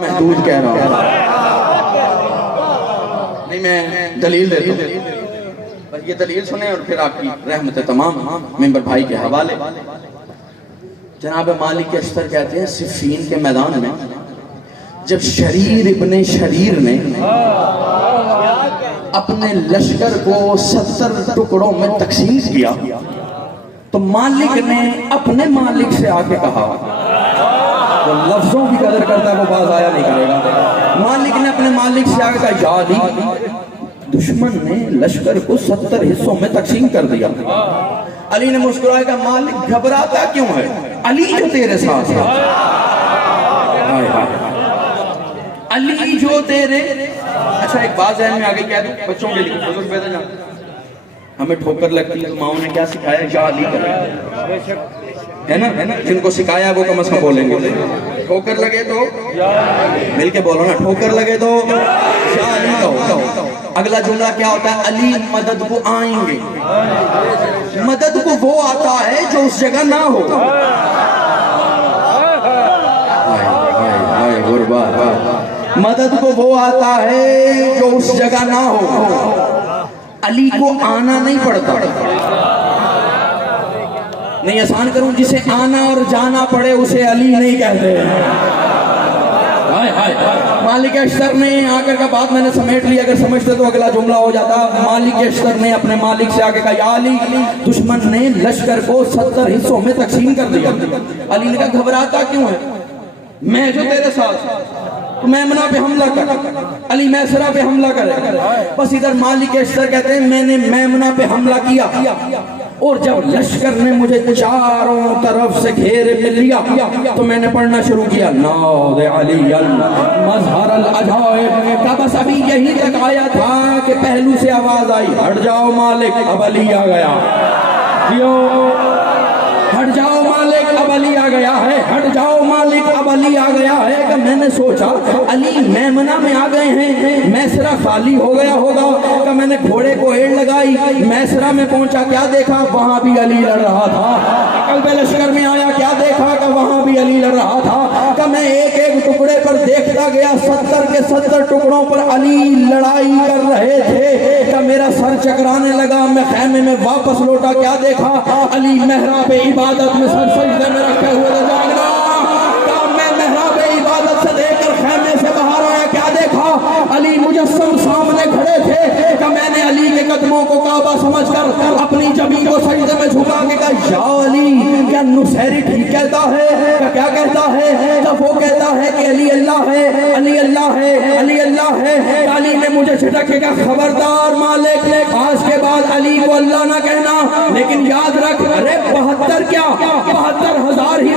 محدود کہہ رہا ہوں نہیں، میں دلیل دیتا ہوں، یہ دلیل سنیں اور پھر آپ کی رحمت تمام ممبر بھائی کے حوالے۔ جناب مالک اشتر کہتے ہیں صفین کے میدان میں جب شریر ابن شریر نے اپنے لشکر کو 70 ٹکڑوں میں تقسیم کیا تو مالک نے اپنے مالک سے آ کے کہا، وہ لفظوں کی قدر کرتا ہے وہ باز آیا نہیں کرے گا، مالک نے اپنے مالک سے آگے کہا یا علی، دشمن نے لشکر کو 70 حصوں میں تقسیم کر دیا۔ علی نے مسکرایا کہ مالک گھبراتا کیوں ہے، علی جو تیرے ساتھ ہے، علی جو تیرے۔ اچھا ایک بات ذہن میں آگے کہہ دوں بچوں کے لیے، بزرگ بیٹا جان، ہمیں ٹھوکر لگتی ہے تو ماؤں نے کیا سکھایا، یا علی کریں ہے نا، جن کو سکھایا وہ کم از کم بولیں گے، ٹھوکر لگے تو مل کے بولو نا، ٹھوکر لگے تو یا علی کہو۔ اگلا جملہ کیا ہوتا ہے، علی مدد کو آئیں گے، مدد کو وہ آتا ہے جو اس جگہ نہ ہو۔ مدد کو وہ آتا ہے جو اس جگہ نہ ہو، علی کو آنا نہیں پڑتا۔ نہیں آسان کروں، جسے آنا اور جانا پڑے اسے علی نہیں کہتے۔ مالک اشتر نے آ کر کا بات میں نے سمیٹ لی، اگر سمجھتے تو اگلا جملہ ہو جاتا۔ مالک اشتر نے اپنے مالک سے آگے کہا یا علی، دشمن نے لشکر کو 70 حصوں میں تقسیم کر دیا۔ علی نے کہا گھبراتا کیوں ہے، میں جو تیرے ساتھ، تو میمنہ پہ حملہ کر، علی میسرہ پہ حملہ کرے۔ بس ادھر مالک اشتر کہتے ہیں میں نے میمنہ پہ حملہ کیا اور جب لشکر نے مجھے چاروں طرف سے گھیرے میں لیا تو میں نے پڑھنا شروع کیا ناؤ علی مظہر العجائب کا، بس ابھی یہی تک آیا تھا کہ پہلو سے آواز آئی ہٹ جاؤ مالک، اب علی آ گیا، ہٹ جاؤ مالک اب علی آ گیا ہے، ہٹ جاؤ مالک اب علی آ گیا ہے۔ کہ میں نے سوچا علی میمنہ میں آ گئے ہیں، میسرہ خالی ہو گیا ہوگا، کہ میں نے گھوڑے کو ایڑ لگائی، میسرہ میں پہنچا، کیا دیکھا وہاں بھی علی لڑ رہا تھا۔ قلب لشکر میں آیا، کیا دیکھا کہ وہاں بھی علی لڑ رہا تھا۔ کہ میں ایک ایک ٹکڑے پر دیکھتا گیا، 70 کے 70 ٹکڑوں پر علی لڑائی کر رہے تھے۔ کہ میرا سر چکرانے لگا، میں خیمے میں واپس لوٹا، کیا دیکھا علی محراب عبادت میں سر سجدے میں رکھے ہوئے جاگنا۔ کہ میں محراب عبادت سے دیکھ کر خیمے سے باہر آیا، کیا دیکھا علی مجسم سامنے کھڑے تھے۔ کہ میں نے علی کے قدموں کو کعبہ سمجھ کر اپنی جبین کو سجدے میں جھکا کے کہا یا علی، کیا نصیری ٹھیک کہتا ہے، کیا کہتا ہے، جب وہ کہتا ہے کہ علی اللہ ہے، علی اللہ ہے، علی اللہ ہے۔ علی نے مجھے چھٹک کے کہا خبردار مالک، آج کے بعد علی کو اللہ نہ کہنا، لیکن یاد رکھ ارے 72 کیا 72,000 ہی